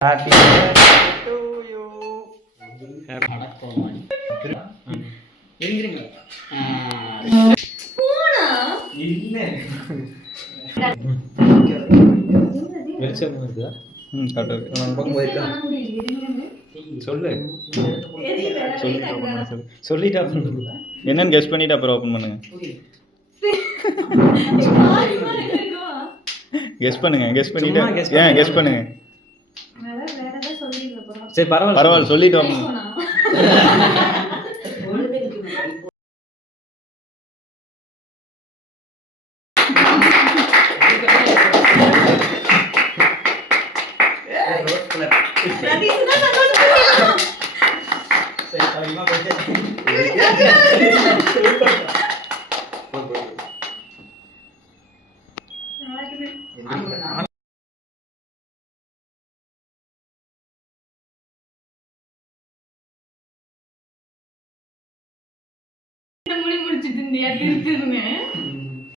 Happy birthday to you. என்னன்னு guess பண்ணிட்டு அப்புறம் ஓபன் பண்ணுங்க. கெஸ் பண்ணுங்க, கெஸ் பண்ணிட்டு ஏன் கெஸ் பண்ணுங்க. சரி பரவாயில்ல சொல்லிட்டு வாங்க. முடிச்சிட்டு இருந்தியா திருத்துன்னு